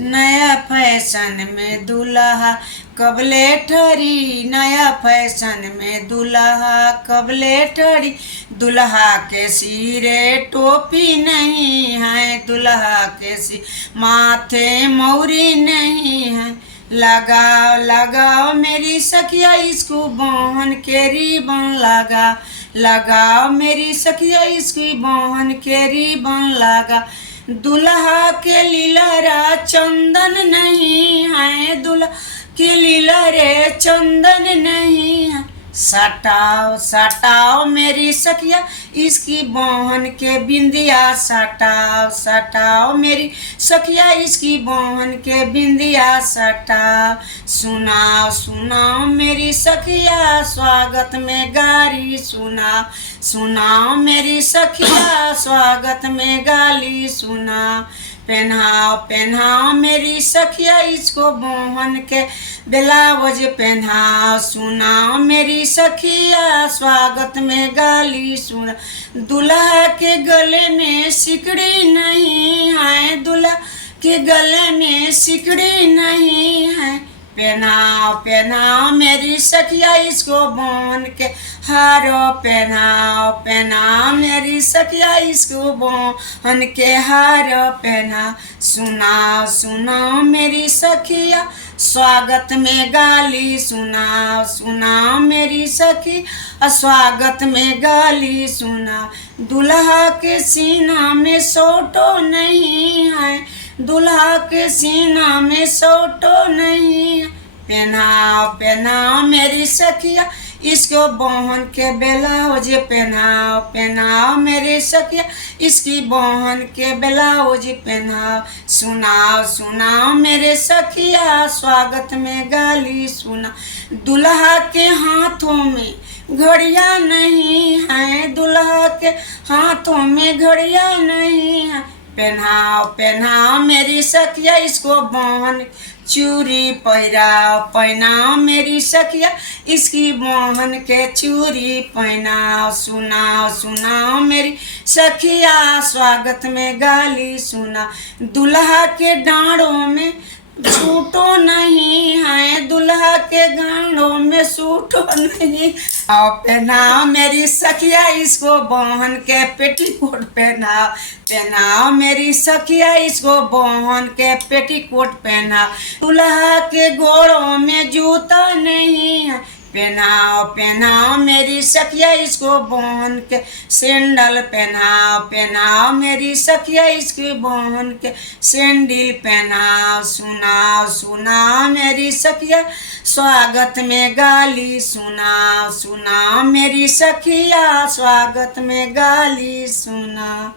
नया फैशन में दूल्हा कबले ठरी, नया फैशन में दूल्हा कबले ठरी। दूल्हा के सिरे टोपी नहीं है, दूल्हा के सिर माथे मौरी नहीं है। लगाओ लगाओ मेरी सखिया इसको बहन के रिबन लगा, लगाओ मेरी सखिया इसकी बहन के रिबन लगा। दूल्हा के लीलरा चंदन नहीं है, दूल्हा के लीलरे चंदन नहीं है। सटाओ सटाओ मेरी सखिया इसकी बहन के बिंदिया, सटाओ सटाओ मेरी सखिया इसकी बहन के बिंदिया सटाओ। सुनाओ सुनाओ मेरी सखिया स्वागत में गारी, सुनाओ सुनाओ मेरी सखिया स्वागत में गाली सुनाओ। पहनाओ पहनाओ मेरी सखिया इसको बहन के ब्लाउज पहनाओ। सुनाओ मेरी सखिया स्वागत में गाली सुना। दूल्हा के गले में सिकड़ी नहीं है, दूल्हा के गले में सिकड़ी नहीं है। पहनाओ पहनाओ मेरी सखिया इसको बहन के हारो, पहनाओ पहनाओ मेरी सखिया इसको बहन के हारो पहना। सुनाओ सुनाओ मेरी सखिया स्वागत में गाली सुनाओ, सुनाओ मेरी सखी स्वागत में गाली सुना। दूल्हा के सीना में सोटो नहीं है, दूल्हा के सीना में सोटो नहीं है। पहनाओ पहनाओ मेरी सखिया इसको बहन के ब्लाउज पहनाओ, पहनाओ मेरी सखिया इसकी बहन के ब्लाउज पहनाओ। सुनाओ सुनाओ मेरे सखिया स्वागत में गाली सुना। दूल्हा के हाथों में घड़िया नहीं है, दूल्हा के हाथों में घड़िया नहीं है। पहनाओ पहनाओ मेरी सखिया इसको बहन चूड़ी पहिराओ, पहनाओ मेरी सखिया इसकी बहन के चूड़ी पहनाओ। सुनाओ सुनाओ मेरी सखिया स्वागत में गाली सुना। दूल्हा के डाँड़ों में सूटो नहीं है, दूल्हा के गांडों में सूटो नहीं। आओ पहनाओ मेरी सखिया इसको बहन के पेटीकोट पहनाओ, पहनाओ मेरी सखिया इसको बहन के पेटीकोट पहनाओ। दूल्हा के गोड़ों में जूता नहीं है, पहनाओ पहनाओ मेरी सखिया इसको बहन के सैंडल पहनाओ, पहनाओ मेरी सखिया इसकी बहन के सैंडल पहनाओ। सुनाओ सुनाओ मेरी सखिया स्वागत में गाली सुनाओ, सुनाओ मेरी सखिया स्वागत में गाली सुना।